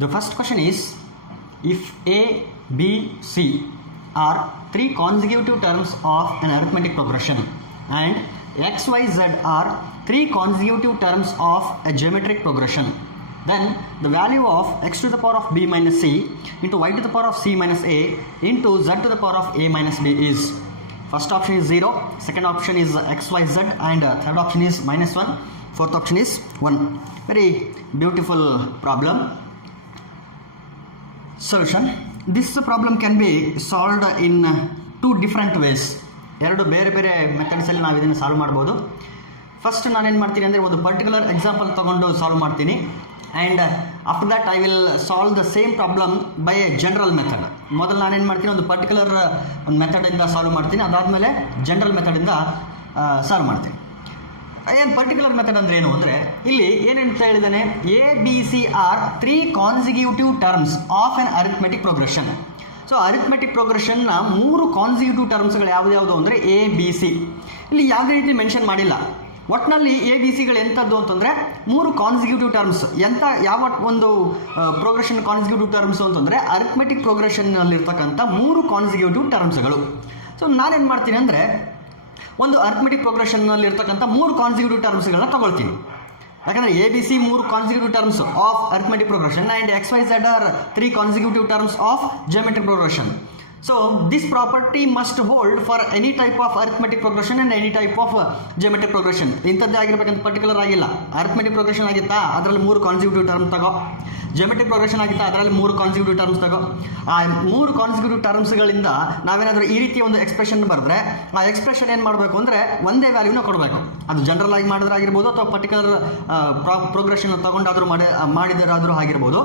The first question is, if A, B, C are three consecutive terms of an arithmetic progression and X, Y, Z are three consecutive terms of a geometric progression, then the value of x to the power of b minus c into y to the power of c minus a into z to the power of a minus b is. First option is 0, second option is x, y, z, and third option is minus 1, fourth option is 1. Very beautiful problem. Solution. This problem can be solved in two different ways. ಎರಡು ಬೇರೆ ಬೇರೆ ಮೆಥಡ್ಸಲ್ಲಿ ನಾವು ಇದನ್ನು solve ಮಾಡ್ಬೋದು. First ನಾನೇನು ಮಾಡ್ತೀನಿ ಅಂದರೆ ಒಂದು ಪರ್ಟಿಕ್ಯುಲರ್ ಎಕ್ಸಾಂಪಲ್ ತೊಗೊಂಡು ಸಾಲ್ವ್ ಮಾಡ್ತೀನಿ, and after that I will solve the same problem by A general method. ಮೊದಲು ನಾನೇನು ಮಾಡ್ತೀನಿ, ಒಂದು ಪರ್ಟಿಕ್ಯುಲರ್ ಒಂದು ಮೆಥಡಿಂದ ಸಾಲ್ವ್ ಮಾಡ್ತೀನಿ, ಅದಾದಮೇಲೆ ಜನರಲ್ ಮೆಥಡಿಂದ ಸಾಲ್ವ್ ಮಾಡ್ತೀನಿ. ಏನು ಪರ್ಟಿಕ್ಯುಲರ್ ಮೆಥಡ್ ಅಂದರೆ ಏನು ಅಂದರೆ, ಇಲ್ಲಿ ಏನಂತ ಹೇಳಿದ್ದಾನೆ, A B C are three consecutive terms of an arithmetic progression. So arithmetic ಪ್ರೋಗ್ರೆಷನ್ನ ಮೂರು ಕಾನ್ಸಿಕ್ಯೂಟಿವ್ ಟರ್ಮ್ಸ್ಗಳು ಯಾವ್ದು ಅಂದರೆ ಎ ಬಿ ಸಿ. ಇಲ್ಲಿ ಯಾವುದೇ ರೀತಿ ಮೆನ್ಷನ್ ಮಾಡಿಲ್ಲ. ಒಟ್ಟಿನಲ್ಲಿ ಎ ಬಿ ಸಿಗಳು ಎಂಥದ್ದು ಅಂತಂದರೆ ಮೂರು ಕಾನ್ಸಿಕ್ಯೂಟಿವ್ ಟರ್ಮ್ಸ್. ಯಾವ ಒಂದು ಪ್ರೋಗ್ರೆಷನ್ ಕಾನ್ಸಿಕ್ಯೂಟಿವ್ ಟರ್ಮ್ಸ್ ಅಂತಂದರೆ ಅರಿಥ್ಮೆಟಿಕ್ ಪ್ರೋಗ್ರೆಷನ್ನಲ್ಲಿರ್ತಕ್ಕಂಥ ಮೂರು ಕಾನ್ಸಿಕ್ಯೂಟಿವ್ ಟರ್ಮ್ಸ್ಗಳು. ಸೊ ನಾನೇನು ಮಾಡ್ತೀನಿ ಅಂದರೆ, ಒಂದು ಅರಿಥ್ಮೆಟಿಕ್ ಪ್ರೋಗ್ರೆಷನ್ನಲ್ಲಿ ಇರ್ತಕ್ಕಂಥ ಮೂರು ಕಾನ್ಸಿಕ್ಯೂಟಿವ್ ಟರ್ಮ್ಸ್ಗಳನ್ನ ತಗೊಳ್ತೀನಿ. ಯಾಕಂದರೆ ಎ ಬಿ ಸಿ ಮೂರು consecutive terms of arithmetic progression and X Y Z are three consecutive terms of geometric progression. So this property must hold for any type of arithmetic progression and any type of geometric progression. ಇಂಥದ್ದೇ ಆಗಿರ್ಬೇಕಂತ particular ಆಗಿಲ್ಲ. Arithmetic progression ಆಗಿತ್ತಾ, ಅದರಲ್ಲಿ ಮೂರು consecutive term ತಗೋ. Geometric progression ಆಗಿತ್ತಾ, ಅದರಲ್ಲಿ ಮೂರು ಕಾನ್ಸಿಕ್ಯೂಟಿವ್ ಟರ್ಮ್ಸ್ ತಗೋ. ಆ ಮೂರು ಕಾನ್ಸಿಕ್ಯೂಟಿವ್ ಟರ್ಮ್ಸ್ಗಳಿಂದ ನಾವೇನಾದರೂ ಈ ರೀತಿ ಒಂದು ಎಕ್ಸ್ಪ್ರೆಷನ್ ಬರೆದ್ರೆ, ಆ ಎಕ್ಸ್ಪ್ರೆಷನ್ ಏನು ಮಾಡಬೇಕು ಅಂದರೆ ಒಂದೇ ವ್ಯಾಲ್ಯೂನ ಕೊಡಬೇಕು. ಅದು ಜನರಲ್ ಆಗಿ ಮಾಡಿದ್ರೆ ಆಗಿರ್ಬೋದು, ಅಥವಾ ಪರ್ಟಿಕ್ಯುಲರ್ ಪ್ರೋಗ್ರೆಷನ್ ತಗೊಂಡಾದರೂ ಮಾಡಿದರಾದರೂ ಆಗಿರ್ಬೋದು,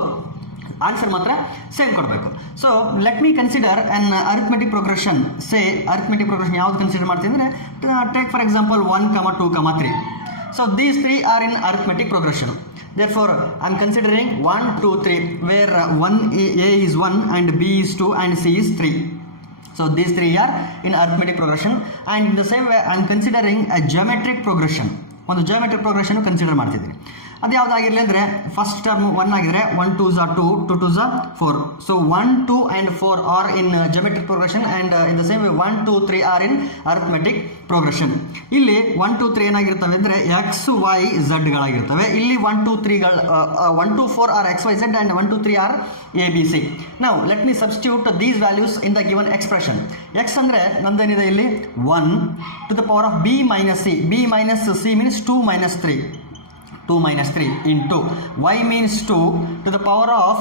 ಆನ್ಸರ್ ಮಾತ್ರ ಸೇಮ್ ಕೊಡಬೇಕು. So let me consider an arithmetic progression. Say arithmetic progression ಯಾವ್ದು ಕನ್ಸಿಡರ್ ಮಾಡ್ತೀನಿ ಅಂದರೆ, take for example 1, 2, 3. So these three are in arithmetic progression. Therefore, I am considering 1, 2, 3, where A is 1 and B is 2 and C is 3. So these three are in arithmetic progression, and in the same way I am considering a geometric progression. ಒಂದು geometric progression consider ಮಾಡ್ತಿದ್ದೀನಿ. ಅದು ಯಾವುದಾಗಿರಲಿ ಅಂದರೆ, first term 1 ಆಗಿದ್ರೆ 1 2s are 2, 2 2s are 4. So 1, 2 and 4 are in geometric progression, and in the same way 1, 2, 3 are in arithmetic progression. ಇಲ್ಲಿ 1, 2, 3 ಏನಾಗಿರ್ತವೆ ಅಂದರೆ X Y ಝಡ್ಗಳಾಗಿರ್ತವೆ. ಇಲ್ಲಿ 1, 2, 3ಗಳು 1, 2, 4 are x, y, z, and 1, 2, 3 are a, b, c. Now let me substitute these values in the given expression. x ಅಂದರೆ ನಮ್ದೇನಿದೆ ಇಲ್ಲಿ 1 to the power of b minus c. b minus c means 2 minus 3. 2 minus 3 into y means 2 to the power of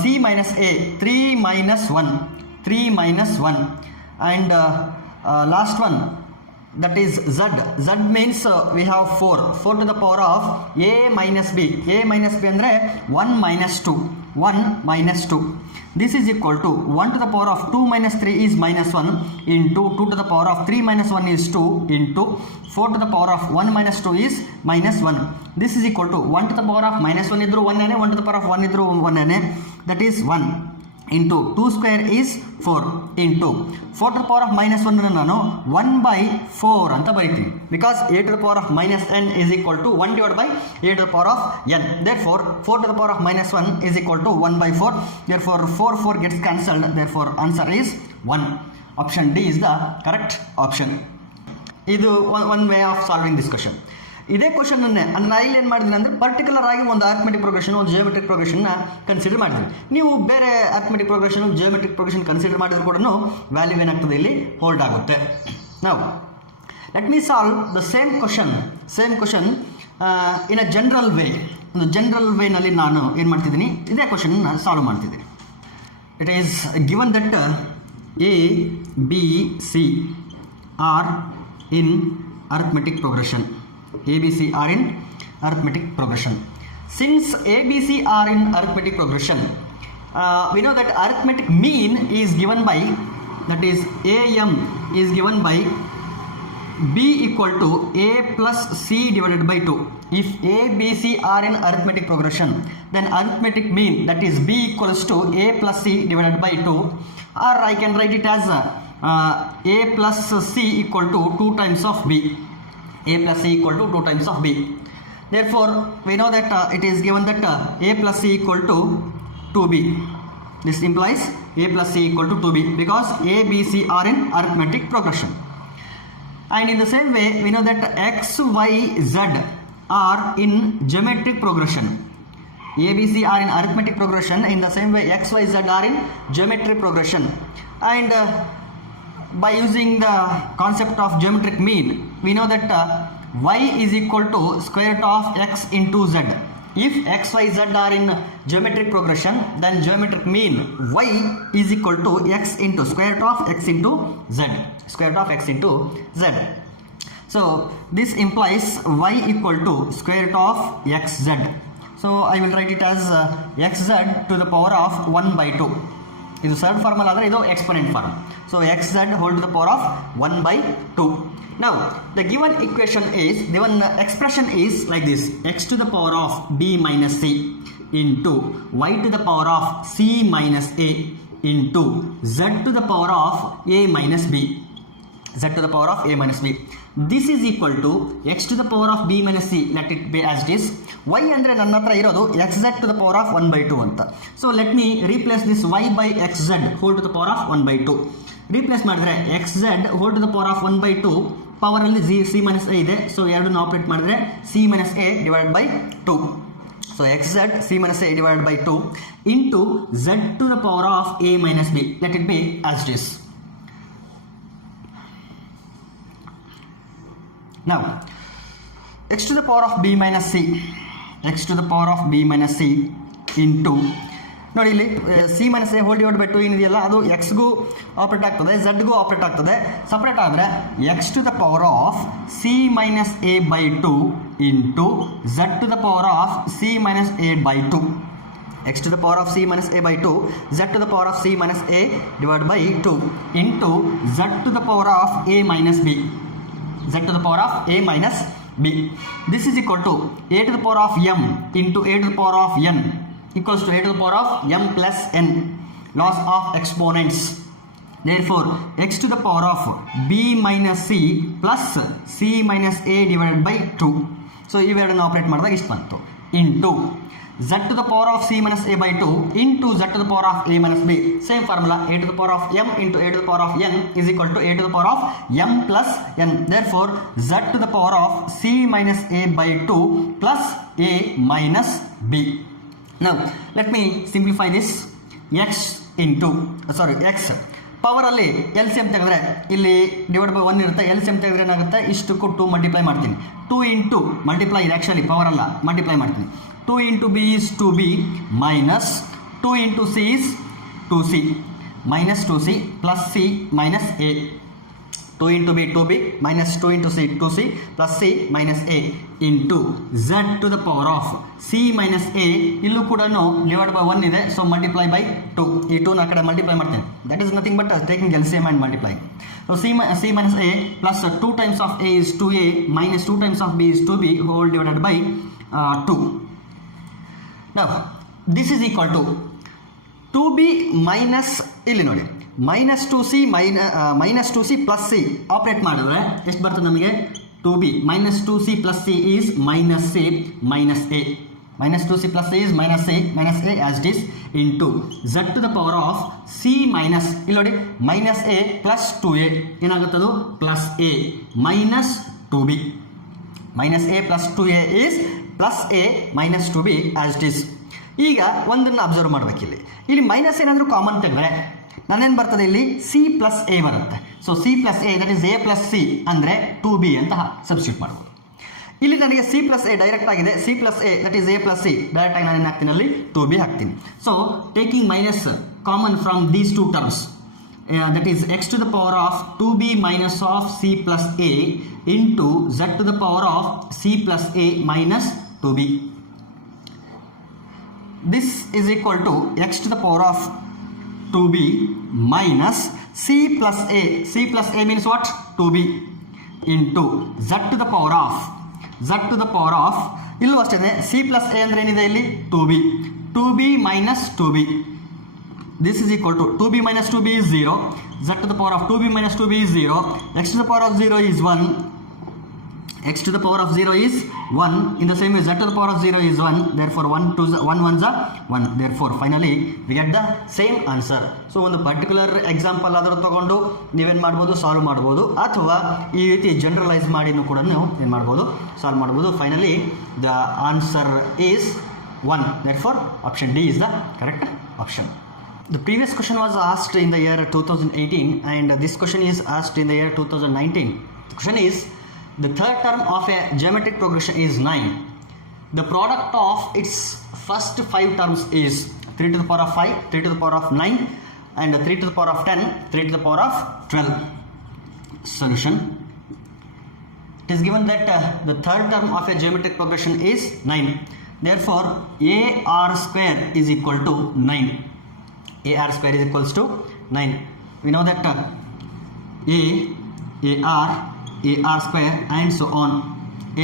c minus a, 3 minus 1, 3 minus 1, and last one, that is z. Z means we have 4 to the power of a minus b. a minus b ಅಂದರೆ 1 minus 2, 1 minus 2. This is equal to 1 to the power of 2 minus 3 is minus 1 into 2 to the power of 3 minus 1 is 2 into 4 to the power of 1 minus 2 is minus 1. This is equal to 1 to the power of minus 1 ಇದ್ರೂ 1 1 to the power of 1 ಇದ್ರೂ 1 that is 1 into 2 square is 4 into 4 to the power of minus 1 ನಾನು 1 by 4 ಅಂತ ಬರೀತೀನಿ, because a to the power of minus n is equal to 1 divided by a to the power of n. Therefore 4 to the power of minus 1 is equal to 1 by 4. Therefore 4 gets cancelled. Therefore answer is 1. Option D is the correct option. ಇದು one way of solving this question. ಇದೇ ಕ್ವಶನ್ನನ್ನೇ ನಾನು ಇಲ್ಲಿ ಏನು ಮಾಡಿದ್ದೀನಿ ಅಂದರೆ, particular ಆಗಿ ಒಂದು arithmetic progression, ಒಂದು ಜಿಯೋಮೆಟ್ರಿಕ್ ಪ್ರೋಗ್ರೆಷನ್ನ ಕನ್ಸಿಡರ್ ಮಾಡಿದ್ದೀನಿ. ನೀವು ಬೇರೆ arithmetic progression, geometric progression consider ಮಾಡಿದ್ರು ಕೂಡ ವ್ಯಾಲ್ಯೂ ಏನಾಗ್ತದೆ ಇಲ್ಲಿ ಹೋಲ್ಡ್ ಆಗುತ್ತೆ. ನಾವು let me solve the same question in a general way. ಒಂದು ಜನರಲ್ ವೇನಲ್ಲಿ ನಾನು ಏನು ಮಾಡ್ತಿದ್ದೀನಿ, ಇದೇ ಕ್ವಶನ್ ನಾನು ಸಾಲ್ವ್ ಮಾಡ್ತಿದ್ದೀನಿ. It is given that A B C are in arithmetic progression. ABC are in arithmetic progression. Since ABC are in arithmetic progression, we know that arithmetic mean is given by, that is AM is given by B equal to A plus C divided by 2. If A, B, C are in arithmetic progression, then arithmetic mean, that is B equals to A plus C divided by 2, or I can write it as a plus c equal to 2 times of b. a plus c equal to 2 times of b. Therefore, we know that it is given that a plus c equal to 2b. This implies a plus c equal to 2b because a, b, c are in arithmetic progression. And in the same way, we know that x, y, z are in geometric progression. A, B, C are in arithmetic progression. In the same way, x, y, z are in geometric progression. And by using the concept of geometric mean, we know that y is equal to square root of x into z. If x, y, z are in geometric progression, then geometric mean y is equal to x into square root of x into z. Square root of x into z. So this implies y equal to square root of xz. So I will write it as xz to the power of 1 by 2. This is third formula, this is exponent form. So xz whole to the power of 1 by 2. Now the given equation is, given expression is like this: x to the power of b minus c into y to the power of c minus a into z to the power of a minus b. Z to the power of a minus b. This is equal to x to the power of b minus c. Let it be as it is. Y andre ನನ್ನ ಹತ್ರ ಇರೋದು xz to the power of 1 by 2 ಅಂತ. So let me replace this y by xz whole to the power of 1 by 2. Replace ಮಾಡಿದ್ರೆ xz whole to the power of 1 by 2 power ಅಲ್ಲಿ c minus a ಇದೆ. So ಎರಡನ್ನು operate ಮಾಡಿದ್ರೆ c minus a divided by 2. So xz c minus a divided by 2 into z to the power of a minus b. Let it be as it is. Now x to the power of b minus c, x to the power of b minus c into ನೋಡಿ ಇಲ್ಲಿ c minus a whole divided by 2 ಏನಿದೆಯಲ್ಲ ಅದು x ಗೂ operate ಆಗ್ತದೆ, z ಗೂ operate ಆಗ್ತದೆ. Separate ಆದರೆ x to the power of c minus a by 2 into z to the power of c minus a by 2. X to the power of c minus a by 2, z to the power of c minus a divided by 2 into z to the power of a minus b. Z to the power of a minus b. This is equal to a to the power of m into a to the power of n equals to a to the power of m plus n. Laws of exponents. Therefore, x to the power of b minus c plus c minus a divided by 2. So, ಇವೆರಡನ್ನು operate ಮಾಡಿದಾಗ ಇಷ್ಟು ಬಂತು into z to the power of c minus a by 2 into z to the power of a minus b. Same formula, a to the power of m into a to the power of n is equal to a to the power of m plus n. Therefore, z to the power of c minus a by 2 plus a minus b. Now, let me simplify this. X into, x. Power ಅಲ್ಲಿ LCM ತೆಗೆದ್ರೆ ಇಲ್ಲಿ divide by 1 ಇರುತ್ತೆ. LCM ತೆಗೆದ್ರೆ ಏನಾಗುತ್ತೆ, ಇಷ್ಟಕ್ಕೂ 2 multiply ಮಾಡ್ತೀನಿ. 2 into multiply ಇದೆ actually power ಅಲ್ಲ, ಮಲ್ಟಿಪ್ಲೈ ಮಾಡ್ತೀನಿ. 2 into b is 2b minus 2 into c is 2c minus 2c plus c minus a. 2 into b 2b minus 2 into c 2c plus c minus a into z to the power of c minus a. ಇಲ್ಲೂ ಕೂಡ divide by 1 ಇದೆ, so multiply by 2. ಈ 2 ನ ಕಡೆ multiply ಮಾಡ್ತೇನೆ. That is nothing but taking LCM and multiply. So c minus a plus 2 times of a is 2a minus 2 times of b is 2b whole divided by 2. Now this is equal to 2b minus ಇಲ್ಲಿ ನೋಡಿ minus 2c minus 2c plus c operate ಮಾಡಿದ್ರೆ ಎಷ್ಟು ಬರ್ತದೆ ನಮಗೆ 2b minus 2c plus c is minus c minus a. Minus 2c plus c is minus a as it is into z to the power of c minus ಇಲ್ಲಿ ನೋಡಿ minus a plus 2a ಏನಾಗುತ್ತದು plus a minus 2b. Minus a plus 2a is plus a minus 2b as it is. ಈಗ ಒಂದನ್ನು observe ಮಾಡಬೇಕಿಲ್ಲಿ, ಇಲ್ಲಿ minus ಏನಾದರೂ common ತೆಗೆದ್ರೆ ನಾನೇನು ಬರ್ತದೆ, ಇಲ್ಲಿ ಸಿ ಪ್ಲಸ್ ಎ ಬರುತ್ತೆ. So C plus A that is A plus C ಅಂದರೆ 2b ಅಂತ ಸಬ್ಸ್ಟಿಟ್ಯೂಟ್ ಮಾಡ್ಬೋದು. ಇಲ್ಲಿ ನನಗೆ ಸಿ ಪ್ಲಸ್ ಎ ಡೈರೆಕ್ಟ್ ಆಗಿದೆ, C plus A that is A plus C direct ಆಗಿ ನಾನು ಏನು ಹಾಕ್ತೀನಿ, ಅಲ್ಲಿ 2b ಹಾಕ್ತೀನಿ. So taking minus common from these two terms, that is x to the power of 2b minus of c plus a into z to the power of c plus a minus 2b. This is equal to x to the power of 2b minus c plus a. C plus a means what? 2b into z to the power of ಇಲ್ಲೂ ಅಷ್ಟೇ c plus a ಅಂದ್ರೆ ಏನಿದೆ ಇಲ್ಲಿ 2b minus 2b. This is equal to 2b minus 2b is 0, z to the power of 2b minus 2b is 0, x to the power of 0 is 1, x to the power of 0 is 1. In the same way, z to the power of 0 is 1. Therefore, 1 ones are 1. Therefore, finally, we get the same answer. So, ಒಂದು particular example ಆದರೂ ತಗೊಂಡು ನೀವೇನು ಮಾಡ್ಬೋದು, solve ಮಾಡ್ಬೋದು, ಅಥವಾ ಈ ರೀತಿ generalise ಮಾಡಿನೂ ಕೂಡ ನೀವು ಏನು ಮಾಡ್ಬೋದು, ಸಾಲ್ವ್ ಮಾಡ್ಬೋದು. Finally, the answer is 1. Therefore, option D is the correct option. The previous question was asked in the year 2018 and this question is asked in the year 2019. The question is, the third term of a geometric progression is 9. The product of its first 5 terms is 3 to the power of 5, 3 to the power of 9 and 3 to the power of 10, 3 to the power of 12. Solution. It is given that the third term of a geometric progression is 9. Therefore, AR square is equal to 9. AR square is equals to 9. We know that AR square and so on.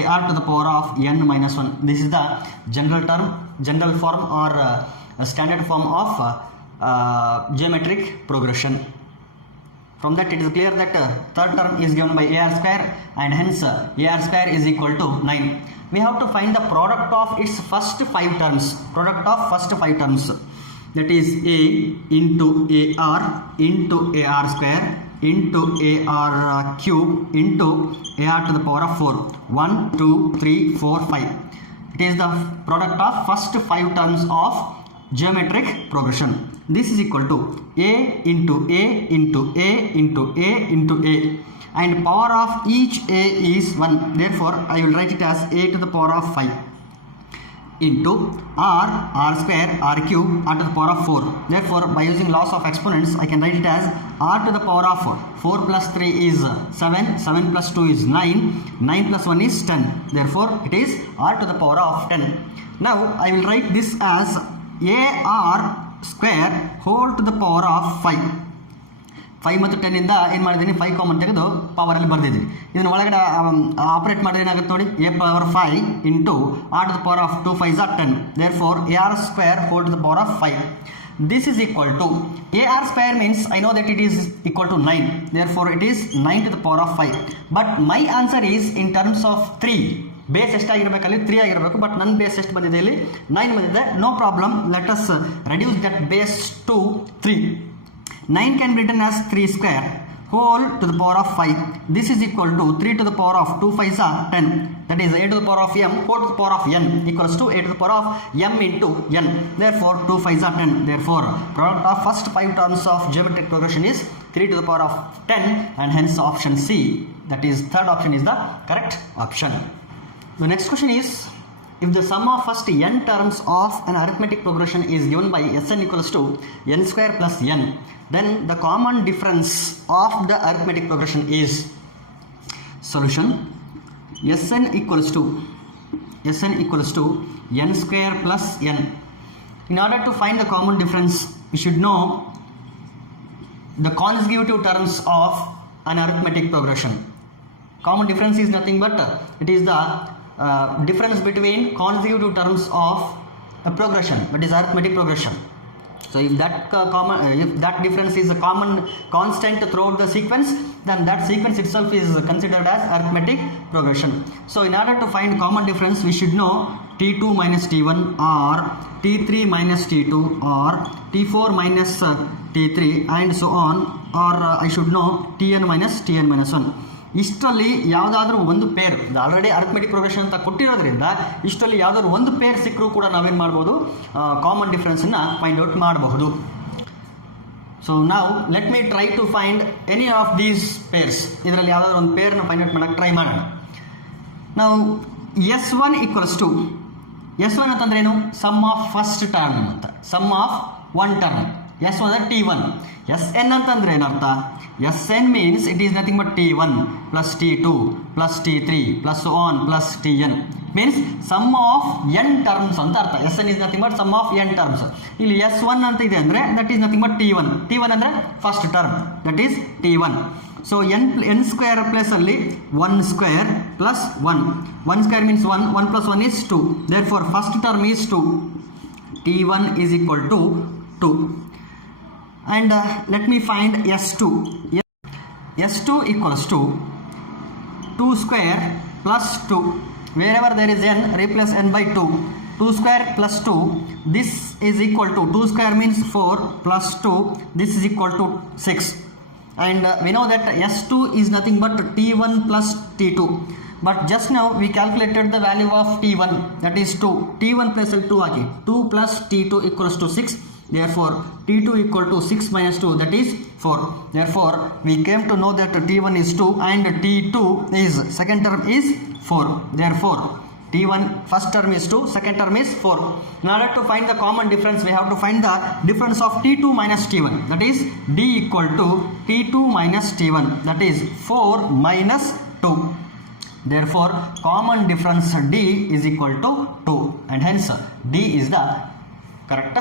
AR to the power of n minus 1. This is the general form or standard form of geometric progression. From that it is clear that third term is given by AR square and hence AR square is equal to 9. We have to find the product of its first 5 terms. Product of first 5 terms. That is A into AR square into AR cube into AR to the power of 4. 1, 2, 3, 4, 5. It is the product of first 5 terms of geometric progression. This is equal to A into A into A into A into A. And power of each A is 1. Therefore, I will write it as A to the power of 5. Into R square, R cube, R to the power of 4. Therefore, by using laws of exponents, I can write it as R to the power of 4 plus 3 is 7, 7 plus 2 is 9, 9 plus 1 is 10. Therefore, it is R to the power of 10. Now, I will write this as AR square whole to the power of 5. 5 ಮತ್ತು 10 ಇಂದ ಏನು ಮಾಡಿದ್ದೀನಿ, 5 common ತೆಗೆದು ಪವರಲ್ಲಿ ಬರೆದಿದ್ದೀನಿ. ಇದನ್ನು ಒಳಗಡೆ operate ಮಾಡಿದ್ರೆ ಏನಾಗುತ್ತೆ ನೋಡಿ, A power 5 into R to the power of 2 5s are 10. Therefore, AR square whole to the power of 5. This is equal to AR square means I know that it is equal to 9. Therefore, it is 9 to the power of 5. But my answer is in terms of 3. Base ಎಷ್ಟಾಗಿರಬೇಕಲ್ಲಿ 3 ಆಗಿರಬೇಕು. But ನನ್ನ base ಎಷ್ಟು ಬಂದಿದೆ, ಇಲ್ಲಿ 9 ಬಂದಿದೆ. No problem, let us reduce that base to 3. 9 can be written as 3 square whole to the power of 5. This is equal to 3 to the power of 2 5s are 10. That is A to the power of m whole to the power of n equals to A to the power of m into n. Therefore, 2 5s are 10. Therefore, product of first 5 terms of geometric progression is 3 to the power of 10 and hence option C, that is third option, is the correct option. The next question is, if the sum of first n terms of an arithmetic progression is given by Sn equals to n square plus n, then the common difference of the arithmetic progression is. Solution. Sn equals to n square plus n. In order to find the common difference, we should know the consecutive terms of an arithmetic progression. Common difference is nothing but it is the difference between consecutive terms of a progression, that is arithmetic progression. So if that difference is a common constant throughout the sequence, then that sequence itself is considered as arithmetic progression. So in order to find common difference, we should know T2 minus T1 or T3 minus T2 or T4 minus T3 and so on, or I should know Tn minus 1. ಇಷ್ಟರಲ್ಲಿ ಯಾವುದಾದ್ರೂ ಒಂದು peer, already arithmetic progression ಅಂತ ಕೊಟ್ಟಿರೋದ್ರಿಂದ ಇಷ್ಟರಲ್ಲಿ ಯಾವುದಾದ್ರು ಒಂದು peer ಸಿಕ್ಕರೂ ಕೂಡ ನಾವೇನು ಮಾಡ್ಬೋದು, ಕಾಮನ್ ಡಿಫ್ರೆನ್ಸನ್ನು ಫೈಂಡ್ ಔಟ್ ಮಾಡಬಹುದು. ಸೊ ನಾವು let me try to find any of these pairs. ಇದರಲ್ಲಿ ಯಾವುದಾದ್ರೂ ಒಂದು ಪೇರ್ನ ಫೈಂಡ್ ಔಟ್ ಮಾಡೋಕ್ಕೆ ಟ್ರೈ ಮಾಡೋಣ. ನಾವು S1 ಈಕ್ವಲ್ಸ್ ಟು, S1 ಅಂತಂದ್ರೆ ಏನು, ಸಮ್ ಆಫ್ ಫಸ್ಟ್ ಟರ್ಮ್ ಅಂತ, sum of one term. S1 ಅಂದರೆ T1. Sn ಅಂತಂದ್ರೆ ಏನರ್ಥ, Sn means it is nothing but T1 plus T2 plus T3 plus so on plus Tn, means sum of n terms ಅಂತ ಅರ್ಥ. Sn is nothing but sum of n terms. ಇಲ್ಲಿ S1 ಅಂತ ಇದೆ ಅಂದರೆ that is nothing but T1. T1 ಅಂದರೆ first term, that is T1. So n square plus ಅಲ್ಲಿ 1 square plus 1 square means 1 plus 1 is 2. Therefore first term is 2. T1 is equal to 2. And let me find S2. S2 equals to 2 square plus 2. Wherever there is n, replace n by 2. 2 square plus 2. This is equal to 2 square means 4 plus 2. This is equal to 6. And we know that S2 is nothing but T1 plus T2. But just now we calculated the value of T1, that is 2. T1 plus 2 again. 2 plus T2 equals to 6. Therefore T2 equal to 6 minus 2, that is 4. Therefore we came to know that T1 is 2 and T2 is second term is 4. Therefore T1 first term is 2, second term is 4. In order to find the common difference, we have to find the difference of T2 minus T1, that is D equal to T2 minus T1, that is 4 minus 2. Therefore common difference D is equal to 2, and hence D is the correct